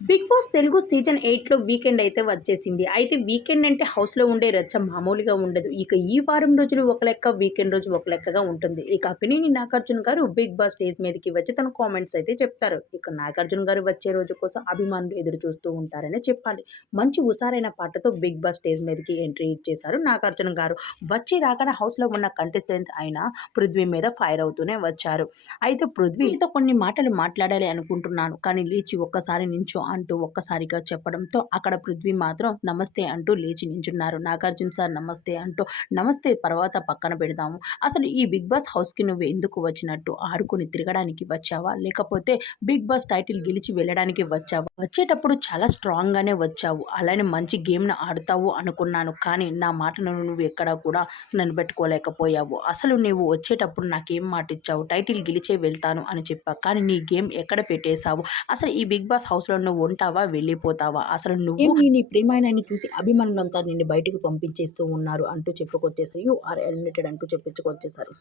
Big Boss Telugu season 8లో weekend అయితే వచ్చేసింది. అయితే వీకెండ్ అంటే హౌస్‌లో ఉండే రచ్చ మామూలుగా ఉండదు. ఇక ఈ వారం రోజులు ఒక లెక్క, వీకెండ్ రోజు ఒక లెక్కగా ఉంటుంది. ఇక అక్కినేని నాగార్జున గారు బిగ్ బాస్ స్టేజ్ మీదకి వచ్చి తన కామెంట్స్ అయితే చెప్తారు. ఇక నాగార్జున గారు వచ్చే రోజు కోసం అభిమానులు ఎదురు చూస్తూ ఉంటారనే చెప్పాలి. మంచి హుషారైన పాటతో బిగ్ బాస్ స్టేజ్ మీదకి ఎంట్రీ ఇచ్చేశారు నాగార్జున గారు. వచ్చి రాగానే హౌస్‌లో ఉన్న కంటెస్టెంట్ అయిన పృథ్వీ మీద ఫైర్ అవుతూనే వచ్చారు. అయితే పృథ్వీతో కొన్ని మాటలు మాట్లాడాలి అనుకుంటున్నాను. కానీ లేచి ఒక్కసారి నించో అంటూ ఒక్కసారిగా చెప్పడంతో అక్కడ పృథ్వీ మాత్రం నమస్తే అంటూ లేచి నించున్నారు. నాగార్జున సార్ నమస్తే అంటూ నమస్తే తర్వాత పక్కన పెడదాము. అసలు ఈ బిగ్ బాస్ హౌస్‌కి నువ్వు ఎందుకు వచ్చినట్టు? ఆడుకొని తిరగడానికి వచ్చావా? లేకపోతే బిగ్ బాస్ టైటిల్ గెలిచి వెళ్ళడానికి వచ్చావా? వచ్చేటప్పుడు చాలా స్ట్రాంగ్‌గానే వచ్చావు. అలానే మంచి గేమ్‌ని ఆడుతావు అనుకున్నాను. కానీ నా మాటను నువ్వు ఎక్కడా కూడా నిలబెట్టుకోలేకపోయావు. అసలు నువ్వు వచ్చేటప్పుడు నాకేం మాటిచ్చావు? టైటిల్ గెలిచే వెళ్తాను అని చెప్పావు. కానీ నీ గేమ్ ఎక్కడ పెట్టేశావు? అసలు ఈ బిగ్ బాస్ హౌస్‌లో నువ్వు ఉంటావా? వెళ్ళిపోతావా? అసలు నువ్వు నీ ప్రేమాయణాన్ని చూసి అభిమానులంతా నిన్ను బయటకు పంపించేస్తూ ఉన్నారు అంటూ చెప్పుకొచ్చేసారు. యూ ఆర్ ఎలిమినేటెడ్ అంటూ చెప్పించుకొచ్చేసారు.